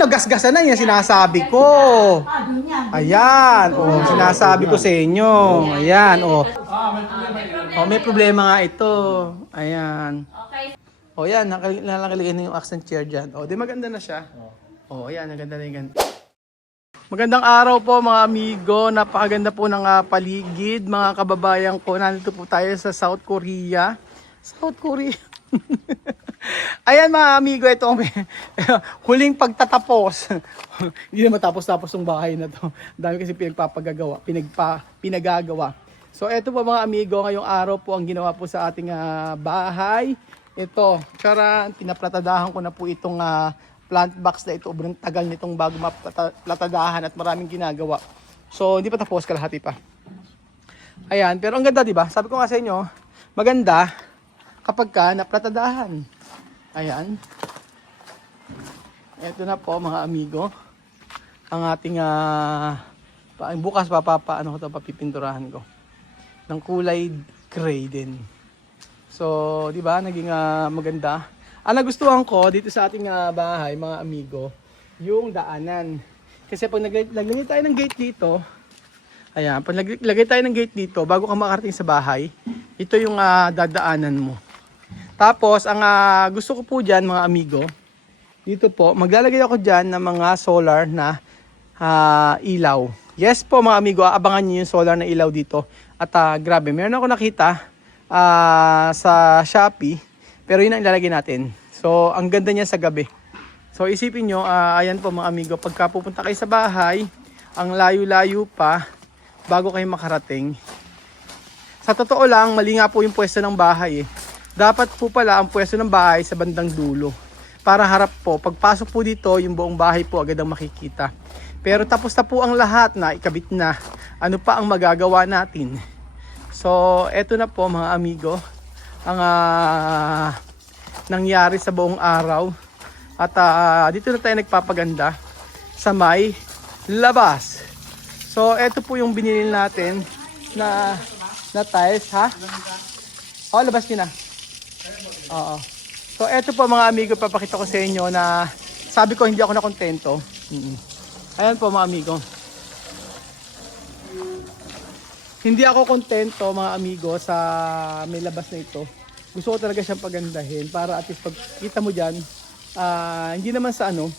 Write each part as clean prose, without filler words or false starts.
Ayan, no, gasgasan na yan, sinasabi ko. Ayan, oh, sinasabi ko sa inyo. Ayan, oh. Oh, may problema nga ito. Ayan. Oh, yan, nakaligay na yung accent chair dyan. Oh, di maganda na siya. Oh, ayan, maganda na yung ganito. Magandang araw po mga amigo. Napakaganda po ng paligid, mga kababayan ko. Nandito po tayo sa South Korea. South Korea. Ayan mga amigo, ito ang huling pagtatapos. Hindi na matapos-tapos yung bahay na to. Dami kasi pinagagawa. So ito po mga amigo, ngayong araw po ang ginawa po sa ating bahay. Ito, charan, pinaplatadahan ko na po itong plant box na ito. Sobrang tagal nitong bago maplatadahan at maraming ginagawa. So hindi pa tapos, kalahati pa. Ayan, pero ang ganda, 'di ba? Sabi ko nga sa inyo, maganda kapag ka naplatadahan. Ayan. Ito na po mga amigo. Ang ating bukas papipinturahan ko ng kulay gray din. So, 'di ba? Naging maganda. Ang nagustuhan ko dito sa ating bahay, mga amigo, yung daanan. Kasi pag naglagay tayo ng gate dito, ayan, pag naglagay tayo ng gate dito, bago ka makarating sa bahay, ito yung dadaanan mo. Tapos, ang gusto ko po dyan, mga amigo, dito po, maglalagay ako dyan ng mga solar na ilaw. Yes po, mga amigo, abangan nyo yung solar na ilaw dito. At grabe, meron ako nakita sa Shopee, pero yun ang ilalagay natin. So, ang ganda niya sa gabi. So, isipin nyo, ayan po mga amigo, pagka pupunta kayo sa bahay, ang layo-layo pa, bago kayo makarating. Sa totoo lang, mali nga po yung pwesto ng bahay eh. Dapat po pala ang pwesto ng bahay sa bandang dulo. Para harap po, pagpasok po dito, yung buong bahay po agad ang makikita. Pero tapos na po ang lahat na ikabit na. Ano pa ang magagawa natin? So, eto na po mga amigo, ang nangyari sa buong araw. At dito na tayo nagpapaganda sa may labas. So, eto po yung binili natin na tiles, ha? Oh, labas nyo na. Oo. So, eto po mga amigo, papakita ko sa inyo na sabi ko hindi ako nakontento. Ayan po mga amigo. Hindi ako kontento mga amigo sa may labas na ito. Gusto ko talaga siyang pagandahin para at least pag kita mo dyan, hindi naman sa ano.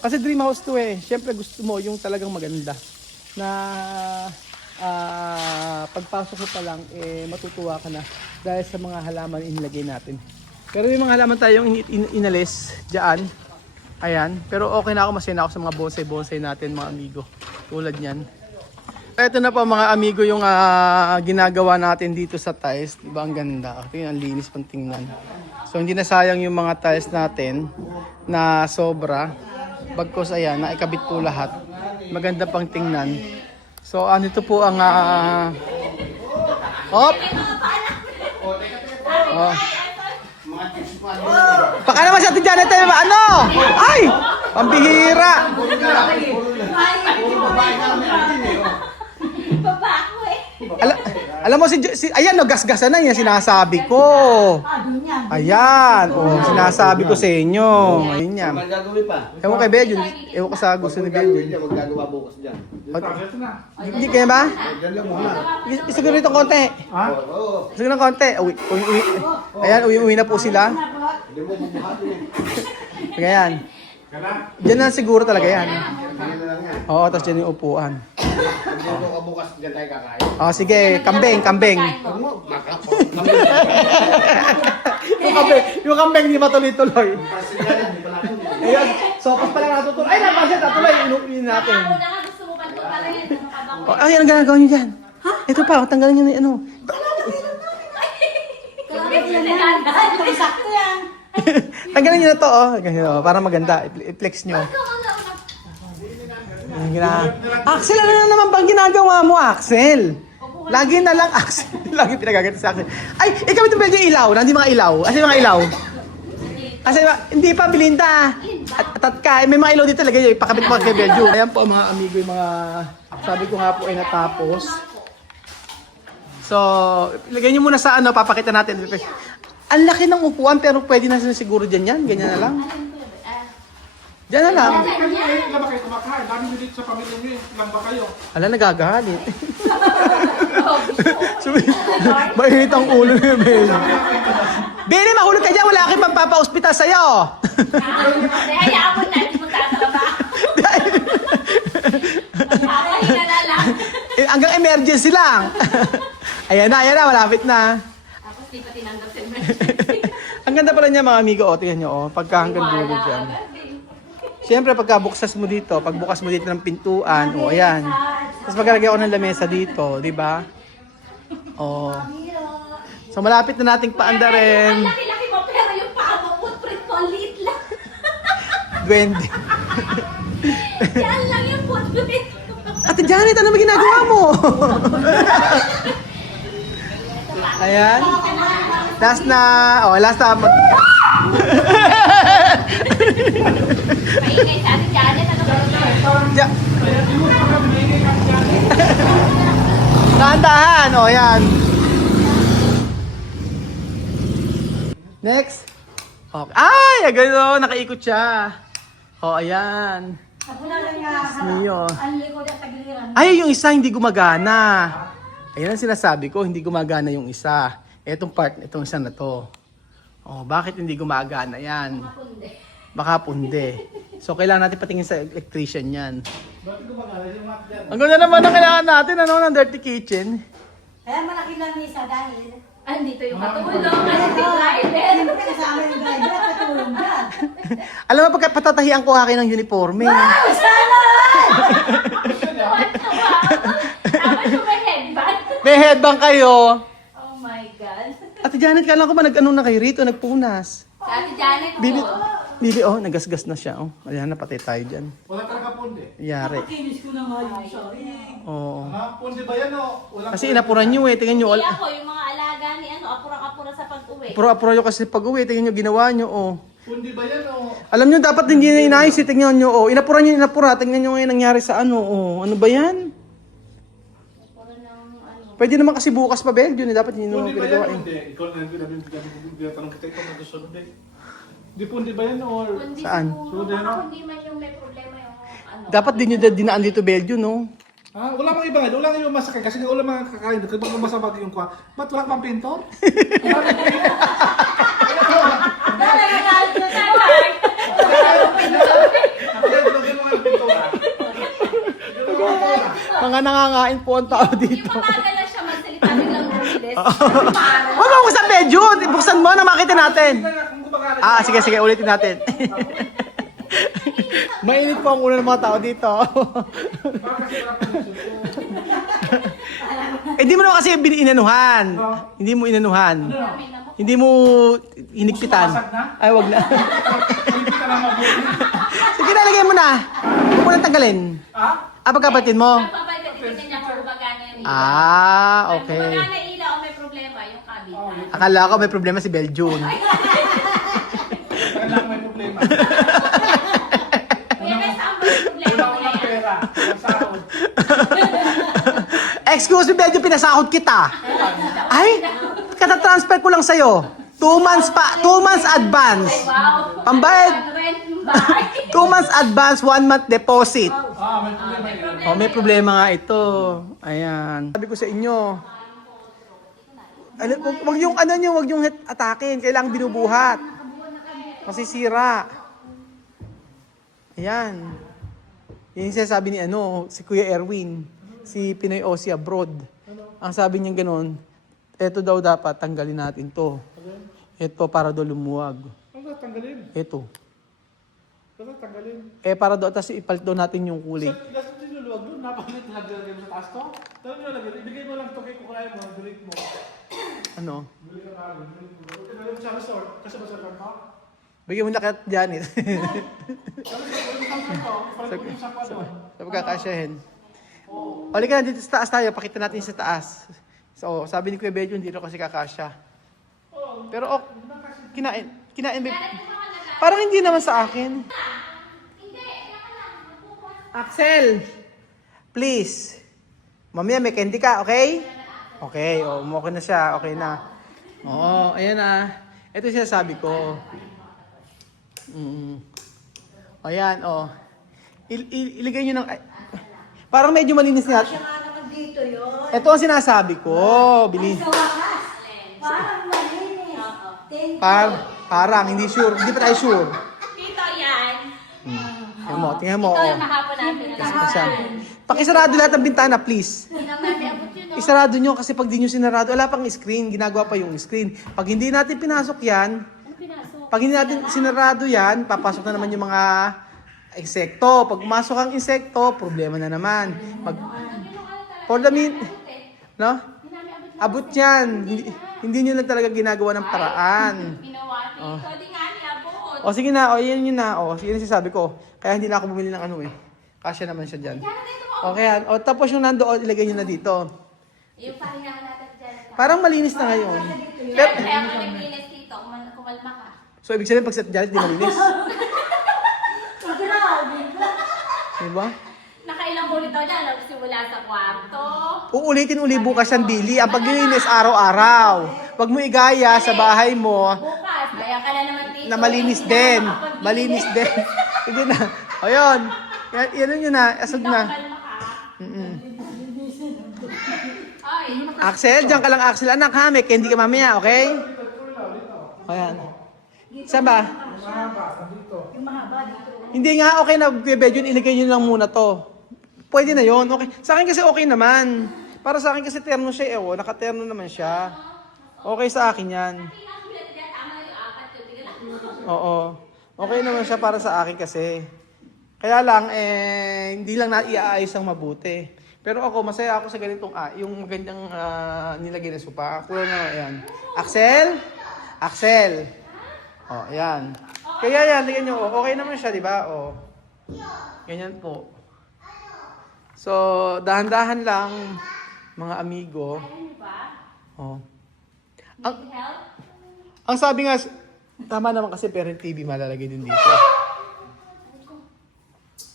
Kasi dream house to eh. Siyempre gusto mo yung talagang maganda. Na pagpasok ko pa lang, matutuwa ka na dahil sa mga halaman inilagay natin. Pero may mga halaman tayong inalis dyan. Ayan. Pero okay na ako, masaya na ako sa mga bonsai natin mga amigo. Tulad yan. Ito na po mga amigo yung ginagawa natin dito sa tiles. Diba ang ganda? Tingnan, ang linis pang tingnan. So hindi na sayang yung mga tiles natin na sobra. Bagkos ayan, naikabit po lahat. Maganda pang tingnan. So ano ito po ang hop! Oh. Baka naman sa ating Janet tayo ano? Ay! Pambihira! Alam mo si ayan no, gasgasan na yan, sinasabi ko. Ayan, oh, sinasabi ko sa inyo. Ayun yan. Ewan kay Bejun, ewan ko sa gusto ni Bejun. Magagawa bukas dyan. Hindi kaya ba? Isagin rito konti. Ha? Isagin ng konti. Uwi. Ayan, uwi na po sila. Hindi mo bubuhatin eh. Ayan. Diyan na siguro talaga yan. Oo, tapos dyan yung upuan. Hindi mo bukas dyan tayo kakain. Oh, sige, kambing. Yung kambing hindi matuloy-tuloy. Ayun, sopas pa lang natutuloy. Ay, napansin, natuloy. Inuunin natin. Oh, ay, anong ginagawa niyo dyan? Ha? Ito pa, tanggalin niyo na yung ano. Tanggalin niyo na to, oh. Para maganda. I-flex niyo. Axel, ano na naman bang ginagawa mo, Axel? Lagi na lang, Axel. Lagi pinagagat sa Axel. Ay, ikaw ito pwede yung ilaw. Nandi mga ilaw. Asa yung mga ilaw? Hindi pa, Belinda. At ka, may mga ilaw dito. Lagay, ipakabit mo kay Belgium. Ayan po mga amigo, yung mga sabi ko nga po ay natapos. So, lagay nyo muna sa ano, papakita natin. Ang laki ng upuan pero pwede na siguro dyan yan. Ganyan na lang. Diyan na lang. Bakit kasi ngayon lang ba kayo kumakain? Dami nyo dito sa pamilya nyo eh. Lang ba kayo? Ala, nagagalit. Mainit ang ulo niya, Beli. Beli, mahulog ka dyan. Wala kang magpapa-hospital sa'yo. Hayaan mo na, hindi mo tatrabaho. Papahinga na lang. Hanggang emergency lang. Ayan na, malapit na. Tapos di pa tinanggap sa emergency. Ang ganda pala niya mga amigo, o, tingnan nyo, pagka hanggang dulo Wala dyan. agad eh. Siyempre, pagka buksas mo dito, pagbukas mo dito ng pintuan, o ayan. Tapos maglalagay ako ng lamesa dito, di ba? O. So, malapit na nating Ang paandarin. laki-laki mo, pero yung paa mo, footprint mo, liit lang. Duwende. Yan lang yung footprint mo. Ate Janet, ano ba ginagawa mo? Ayan. Last na. Oh, last na. Maingay sa atin, Janet. Ano ba yun? Ja. Dahan-dahan. Oh, ayan. Next. Okay. Ay, gano'n. Nakaikot siya. Oh, ayan. Niyo. Ay, yung isa hindi gumagana. Ayan ang sinasabi ko, hindi gumagana yung isa. Etong part, itong isa na to. Oh, bakit hindi gumagana yan? Baka punde. So, kailangan natin patingin sa electrician yan. Ang ganda naman ang kailangan natin, ano, ng dirty kitchen. Kaya malaki lang yung isa dahil Andito yung matulong. Andito yung driver. hindi mo kasama yung driver at katulong dyan. Alam mo, pagka patatahian ko akin ng uniforme. Tapos yung may headband. May headbang kayo. Oh my God. Ate Janet, kailan ko ba nag-ano na kayo rito, nagpunas? Sa Ate Janet mo. Bibi, oh, nagasgas na siya. Oh, ayan, napatay tayo dyan. Wala talaga pundi. Yari. Kinis ko na nga yung sorry. Oo. Pundi ba yan o? Walang Kasi inapuran nyo eh, tingnan nyo. Hindi ako, yung mga alaga ni ano, apurang-apura sa pag-uwi. Apuro nyo kasi pag-uwi, tingnan nyo, ginawa nyo, oh. Pundi ba yan o? Alam nyo, dapat hindi na inayos eh, tingnan nyo, oh. Inapuran nyo, inapura, tingnan nyo ngayon nangyari sa ano, oh. Ano ba yan? Apura ng ano. Pwede naman kasi bukas pa, Belgium, eh. Dapat hindi Pundi naman ba yan ginagawa o? eh. Hindi. Ikaw na tinatanong kita ito nagsusunod eh. Di pundi ba yan o? Kundi Saan? siguro, Sude, no? baka hindi man yung may problema yung ano. Dapat din nyo dinaan dito, Belgium, no? Ah, wala mang iba nga. Wala nga yung masakay. Kasi nga wala mga kakain. Kapag masama yung kwa. Ba't wala pang pintor? Mga nangangain po ang tao Yung dito. makakala siya magsalita biglang bumilis. Huwag mo buksan Belgium! Buksan mo na makita natin. Kung gumagana siya. Ah, sige, ulitin natin. Mainit po ang ulo ng mga tao dito. Baka kasi wala pang nagsusunod. Hindi mo naman kasi inanuhan. Hindi mo inanuhan. Hindi mo hinigpitan. Basag na? Ay, wag na. Hindi ka lang mabuti. Sige, nalagay mo na. Huwag mo nang tanggalin. Ah? Ah, pagkabatin mo. Pagpapalitan, titignan niya kung gumagana yung ilaw. Ah, Pag okay. gumagana yung ilaw, may problema yung kabila. Akala ko may problema si Belgium. Kailangan may problema. Kuya, may saan ba yung problema Wala mo ko na ng yan? pera. Walang sahod. Excuse me, Belgium, pinasahod kita. Ay, kata-transfer ko lang sa'yo. 2 months advance. Ay, wow. Pambayad. Rent ng bahay. 2 months advance, 1 month deposit. Ah, may problema yun. Oh, may problema nga ito. Ayan. Sabi ko sa inyo, ano, wag yung atakin, kailangang binubuhat. Masisira. Ayan. Yan yung sinasabi ni si Kuya Erwin, si Pinoy Aussie Abroad. Ang sabi niya gano'n, eto daw dapat tanggalin natin to. Ito para daw lumuwag. Ang tatanggalin. Ito. Tatanggalin. Para daw, tapos ipalit daw natin yung kulay. Last tinuluwag doon. Napalit na lagay mo sa taas to. Tanong nyo lagay. Ibigay mo lang to kay kukulay mo. Delete mo. Ano? Delete ka na. Delete mo. Huwag ka na lang sa resort. Kasi ba sa mo? Bigyan mo na kay Janet. Sa pagkakasyahin. Oli ka na, dito sa taas tayo. Pakita natin sa taas. So, sabi ni Kuya Belgium, dito kasi kakasya. Pero, kinain. Parang hindi naman sa akin. Axel! Please. Mamaya may candy ka, okay? Okay, okay na siya. Okay na. Oo, ayan na. Ito siya sabi ko. Ayan, oh. Iligay nyo ng... ay, parang medyo malinis na. Siya nga naman dito yun. Ito ang sinasabi ko. Bili. Sa wakas, parang malinis. Thank you. Parang, hindi sure. Hindi pa tayo sure. Dito yan. Tingnan mo. Ito Oh. yung kahapon natin. Isa. Pakisarado lahat ng bintana, please. Hindi naman natin abot yun, no? Isarado nyo kasi pag di nyo sinarado, wala pang screen. Ginagawa pa yung screen. Pag hindi natin pinasok yan, Ano pinasok? pag hindi natin sinarado yan, papasok na naman yung mga insekto. Pag pumasok ang insekto, problema na naman. Pag, for the min, no? Abot yan. Hindi nyo lang talaga ginagawa ng paraan. Ginawa dito. Di nga ni abot. O sige na, o yan yun na. O sige na sinasabi ko. Kaya hindi na ako bumili ng ano eh. Kasya naman siya dyan. Okay yan. O tapos yung nandoon, ilagay nyo na dito. Yung pahingahan natin dyan. Parang malinis na ngayon. Kaya kaya ako naglinis dito. Kumalma ka. So ibig sabihin pag set dyan, di malinis. Diba? Nakailang ulit daw dyan. Simula sa kwarto. Uulitin uli bukas ang Billy. Ang paglilinis araw-araw. Huwag mo igaya sa bahay mo Bukas. Kaya ka na naman dito. na malinis Hindi na din. makapag-linis. Malinis din. Sige na. Ayun. Yan yun na. Asag na. Kumalma ka. Ay. Axel, dyan ka lang Axel. Anak ha, may candy ka mamaya, okay? Ayan. Saan ba? Yung mahaba dito. Hindi nga, okay na, Kuya Bedyon, iligay nyo lang muna to. Pwede na yon, okay. Sa akin kasi okay naman. Para sa akin kasi terno siya, eh, oh. Nakaterno naman siya. Okay sa akin yan. Oo. Okay naman siya para sa akin kasi. Kaya lang, hindi lang naiaayos ang mabuti. Pero ako, masaya ako sa ganitong, yung magandang nilagay na sopa. Kulang na, ayan. Axel? Axel. Oh, ayan. Kaya yan, tingnan nyo, okay naman siya, di ba? Oh. Ganyan po. So, dahan-dahan lang, mga amigo. Oh. Ang sabi nga, tama naman kasi parent TV malalagay din dito.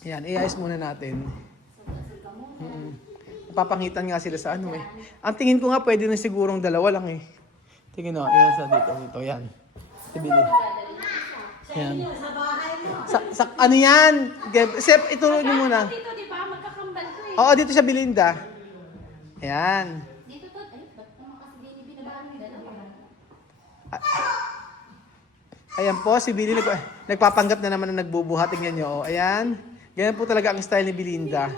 Ayan, iayos muna natin. Papangitan nga sila sa ano eh. Ang tingin ko nga pwede na sigurong dalawa lang eh. Tingin o, yan sa dito, yan. Ibili. Yan. Sa bahay mo. Sa ano yan? Sep, ituro nyo muna. Dito, di ba? Magkakambal to eh. Oo, dito sa Belinda. Ayan. Dito to. Ay, ba't naman kasi binabahan mo yung dalawa? Ayan po, si Billy nagpapanggap na naman na nagbubuhat. Tingnan nyo. Oh. Ayan. Ganyan po talaga ang style ni Belinda.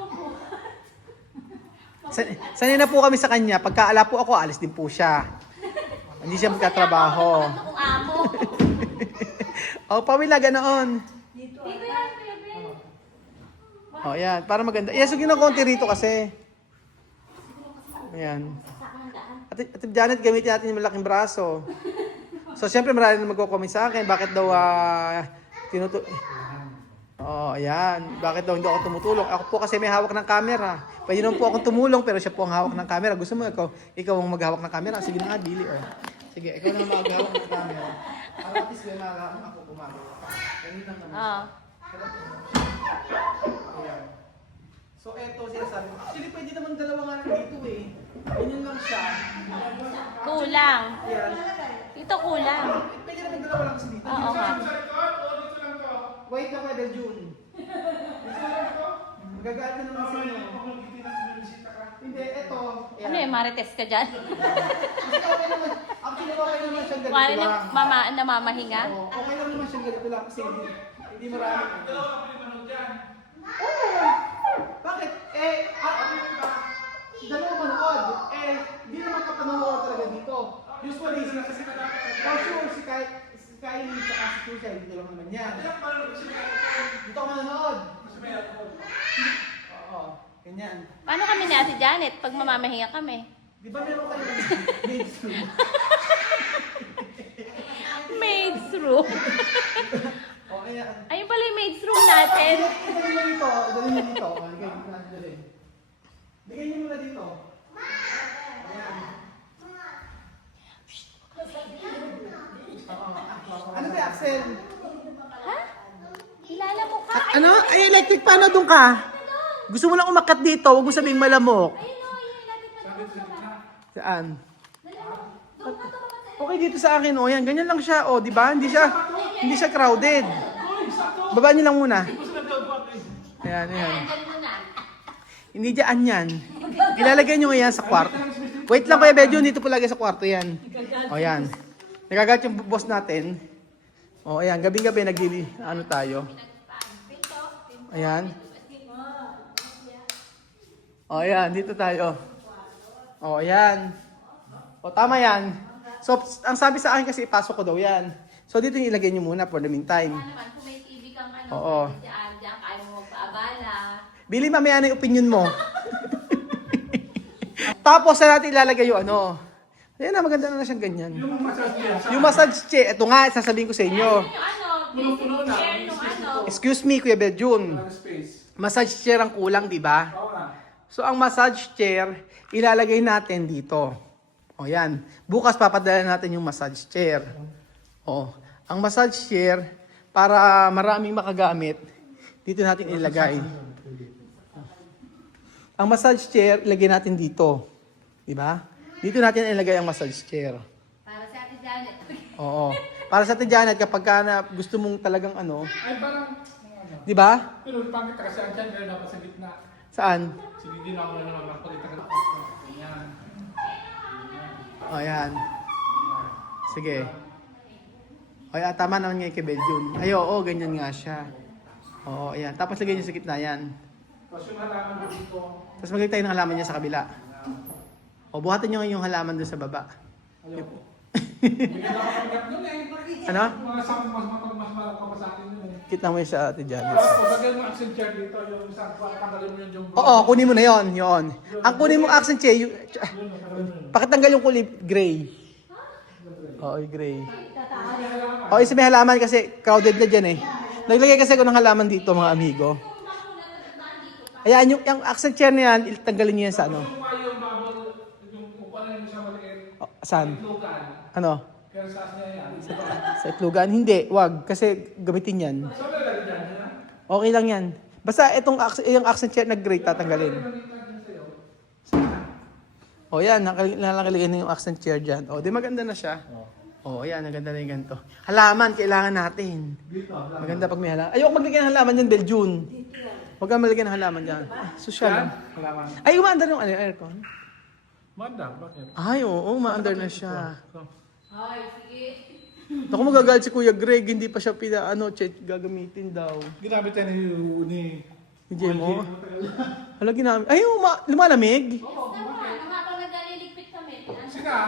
Sanay na po kami sa kanya. Pagkaala po ako, alis din po siya. Hindi siya magkatrabaho. Kung amo. O, pawila, ganoon. Dito yan, bebe. O, ayan. Para maganda. Yes, yung konti rito kasi. Ayan. At Janet, gamitin natin yung malaking braso. So, siyempre marami na magko-comment sa akin. Bakit daw ayan. Bakit daw hindi ako tumutulong? Ako po kasi may hawak ng camera. Pwede naman po akong tumulong, pero siya po ang hawak ng camera. Gusto mo ikaw ang maghawak ng camera? Sige na nga, Billy. Sige, ikaw na maghawak ng camera. Para at least may nakakamang ako gumagawa. Ganun lang naman. Oo. Ayan. So, eto siya sabi. Actually, pwede naman dalawa nga lang dito eh. Ganyan lang siya. Kulang. Ayan. Dito kulang. Pwede naman dalawa lang kasi dito. Oo nga. Wait lang, Kuya June. Magagalit na naman sa inyo. Hindi, eto. Ano yung marites ka dyan? Okay naman. Actually, okay naman siyang ganito Wala lang. na mamahinga? Oo, okay lang naman siyang ganito lang kasi hindi marami. Bakit? Dalawa manood. Hindi naman kapanood talaga dito. Usually, for sure, si Kylie at si Tusha, dito lang naman yan. Dito ako manood. Oo, ganyan. Paano kami ni Ate Janet pag mamamahinga kami? Di ba meron kayo ng maid's room? Maid's room. O, ayan. Ayun pala yung maid's room natin. Dali nyo dito. Dali nyo dito. Bigay nyo muna dito. Ayan. Ano ba, Axel? Ha? Kilala mo ka? Ano? Ay, electric paano doon ka? Gusto mo lang umakyat dito, huwag mo sabihing malamok. Ayun o, yun natin Saan? Okay dito sa akin, oh, yan. Ganyan lang siya, oh, di ba? Hindi siya crowded. Baba niyo lang muna. Gusto na daw ba? Eh. Ayan, ayan. Andyan mo na. Hindi dyan yan. Ilalagay nyo yan sa kwarto. Wait lang Kuya Bedyo, dito po lagay sa kwarto yan. O yan. Nagagat yung boss natin. O ayan, gabi-gabi ano tayo. Ayan. O ayan, dito tayo. O ayan. O tama yan. So, ang sabi sa akin kasi ipasok ko daw yan. So dito yung ilagay nyo muna for the meantime. Kaya naman, kung may TV kang ano, Oo. diyan, kaya mo magpaabala. Bili mamaya na yung opinion mo. Tapos na natin ilalagay yung ano. Ayan na, maganda na siyang ganyan. Yung massage niya. Yung massage chair, ito nga, sasabihin ko sa inyo. Yung ano, Punong-puno na. share nung ano. Excuse me, Kuya Bedjun. Walang space. Massage chair ang kulang, di ba? Oo nga. So, ang massage chair, ilalagay natin dito. O, yan. Bukas papadala natin yung massage chair. O, ang massage chair, para maraming makagamit, dito natin ilagay. Ang massage chair, ilagay natin dito. Di ba? Dito natin ilagay ang massage chair. Para sa Ate Janet. Oo. Para sa Ate Janet, kapag ka na gusto mong talagang ano, Ay, parang, ano. di ba? Pero pangit kasi ang dyan, pero dapat sa gitna. Saan? Sige, hindi na ako naman magpakita ka. Yan. O, yan. Sige. O, yan. Tama naman nga yung kay Beljun. Ay, oo, ganyan nga siya. Oo, ayan. Tapos lagay niyo sa gitna yan. Tapos yung halaman mo dito. Tapos magiging tayo ng halaman niya sa kabila. O, buhatin niyo yung halaman doon sa baba. Ayoko. Hindi ka nakapagkat nun eh. Ano? Mga sa mas malaki pa sa akin yun eh. Kita mo yung sa Ate Janet. Tapos, lagyan mo accent chair dito, yung isang tanggalin mo yung Oo, kunin mo na yon, yon. Ang kunin mo accent chair, yung, pakitanggal yung kulay gray. Oo, yung gray. O, isa may halaman kasi crowded na dyan eh. Naglagay kasi ako ng halaman dito, mga amigo. Ayan, yung accent chair na yan, tanggalin niyo yan sa ano. Yung yung bubble, yung upanan mo siya maliit, O, saan? lugan. Ano? Kaya sa niya yan. Sa itlogan? Hindi, wag. Kasi gamitin yan. So, lalagyan dyan, ha? Okay lang yan. Basta yung accent chair na gray, tatanggalin. O yan, nakalagay na yung accent chair dyan. O, di maganda na siya. O, ayan, maganda na yung ganito. Halaman, kailangan natin. Maganda pag may halaman. Ayoko maglagay ng halaman dyan, Beljun. Huwag kang maglagay ng halaman dyan. Social. Yan, lang. halaman. Ay, umaandar yung aircon. Manda, bakit? Ay, oo, umaandar na siya. Ay, sige. Naku, magagalit si Kuya Greg, hindi pa siya gagamitin daw. Ginamit tayo ni Hindi mo? Hala, ginamit. Ay, lumalamig. Habang naglililigpit kami. Sina?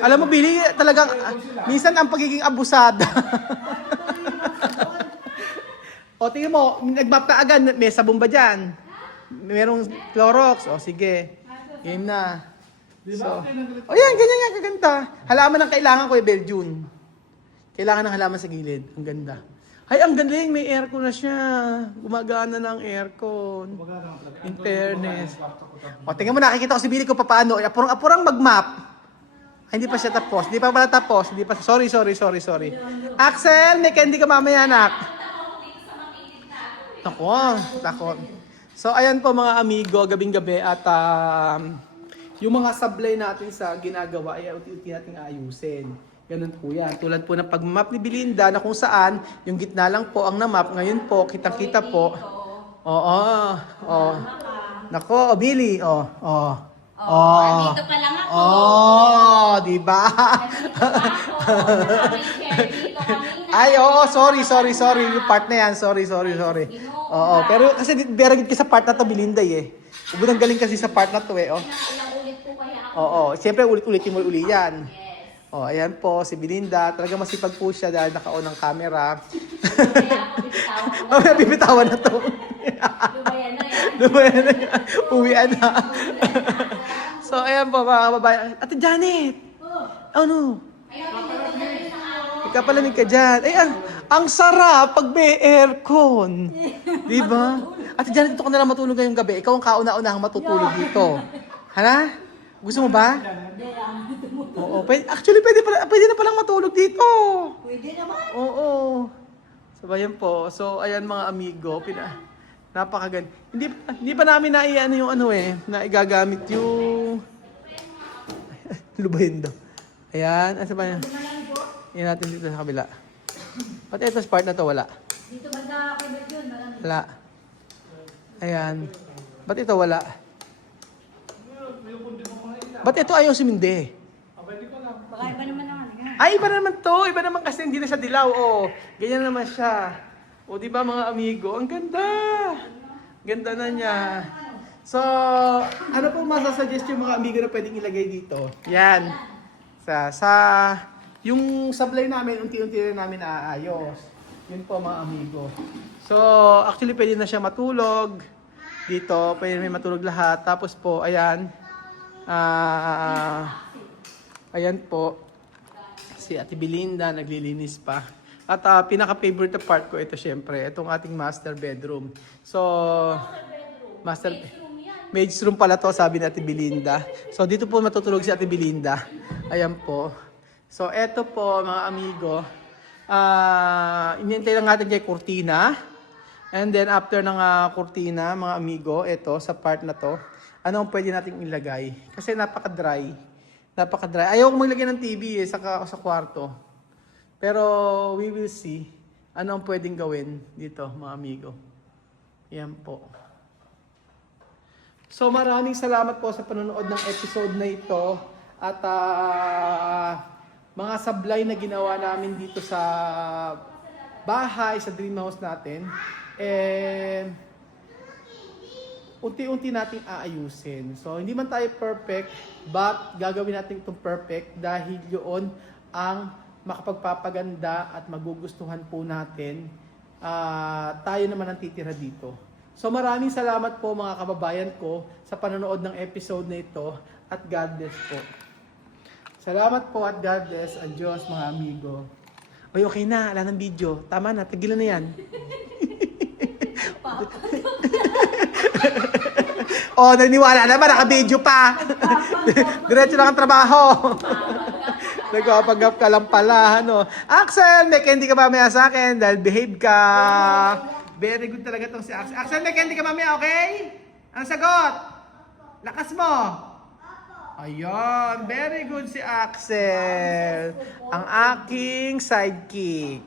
Alam mo, Billy, talagang, minsan ang pagiging abusada. O, tingnan mo, nag-map ka agad, may sabon ba dyan? Merong Clorox, o sige, game na. So, o yan, ganyan nga, kaganda. Halaman ang kailangan ko, Beljun. Kailangan ng halaman sa gilid, ang ganda. Ay, ang galing, may aircon na siya. Gumagana na ang aircon. In fairness. O, tingnan mo, nakikita ko si Billy kung paano. Apurang mag-map. Ay, hindi pa siya tapos. Hindi pa pala tapos. Hindi pa. Sorry. Axel, may candy ka mamaya, anak. Takot. So, ayan po mga amigo, gabing-gabi at yung mga sablay natin sa ginagawa ay unti-unti natin ayusin. Ganun po yan. Tulad po ng pag-map ni Belinda na kung saan yung gitna lang po ang na-map. Ngayon po, kitang-kita po. Oo. Nako, Billy. Dito pa lang ako. Di ba? May share dito kanina. Ay, oo, sorry. Yung part na yan, sorry. Oo, pero kasi very good ka sa part na to, Belinda eh. Ubod ang galing kasi sa part na to eh, oh. Ilang ulit po kaya ako. Oo, siyempre ulit-ulitin mo uli yan. Yes. Oh, ayan po, si Belinda. Talaga masipag po siya dahil naka-on ang camera. Kaya ako bitawan ko. Mamaya bibitawan na to. Lubayan na yan. Lumayan na yan. Uwian na. So, ayan po mga kababayan. Ate Janet! Ano? Ikapalamig ka dyan. Ay, ang sarap pag may aircon. Di ba? Ate Janet, dito ka na lang matulog ngayong gabi. Ikaw ang kauna-unahang matutulog dito. Hala? Gusto mo ba? Oo. Actually, pwede na palang matulog dito. Pwede naman. Oo. So, ayan po. So, ayan mga amigo. Napakaganda. Hindi pa namin naiano yung na igagamit yung lubahin daw. Ayan. Asa ba yan? Yan natin dito sa kabila. Pati ito sa part na to, wala. Dito banda. Wala. Ayan. Ba't ito wala? Yung kundi mo kumain na. Ba't ito ayaw sumindi? Abay, di ko lang. Baka iba naman naman. Ay, iba naman to. Iba naman kasi hindi na siya dilaw. Oh, ganyan naman siya. O, di ba mga amigo? Ang ganda. Ganda na niya. So, ano po masasuggest yung mga amigo na pwedeng ilagay dito? Yan. Yung sablay namin, unti-unti na namin naaayos. Yun po mga amigo. So, actually pwede na siya matulog. Dito, pwede may matulog lahat. Tapos po, ayan. Ayan po. Si Ate Belinda, naglilinis pa. At pinaka-favorite na part ko ito syempre, itong ating master bedroom. So, Mage room pala to, sabi ni Ate Belinda. So, dito po matutulog si Ate Belinda. Ayan po. So, eto po mga amigo. Inintay lang natin kay kurtina. And then, after ng kurtina, mga amigo, eto, sa part na to, ano ang pwede nating ilagay? Kasi napaka-dry. Napaka-dry. Ayaw kong maglagay ng TV sa kwarto. Pero, we will see ano ang pwedeng gawin dito, mga amigo. Yan po. So maraming salamat po sa panonood ng episode na ito at mga sablay na ginawa namin dito sa bahay, sa dream house natin. And unti-unti nating aayusin. So hindi man tayo perfect, but gagawin natin itong perfect dahil yun ang makapagpapaganda at magugustuhan po natin. Tayo naman ang titira dito. So maraming salamat po mga kababayan ko sa panonood ng episode na ito at God bless po. Salamat po at God bless. Adios mga amigo. Oy, okay na. Wala ng video. Tama na. Tigilan na yan. Oh, naniwala naman. Naka-video pa. Diretso lang ang trabaho. Nagpapagap ka lang pala. Ano? Axel, may candy ka ba maya sa akin? Dahil behave ka. Very good talaga tong si Axel. Axel, may candy ka mamaya, okay? Ang sagot? Lakas mo. Ayun, very good si Axel. Ang aking sidekick.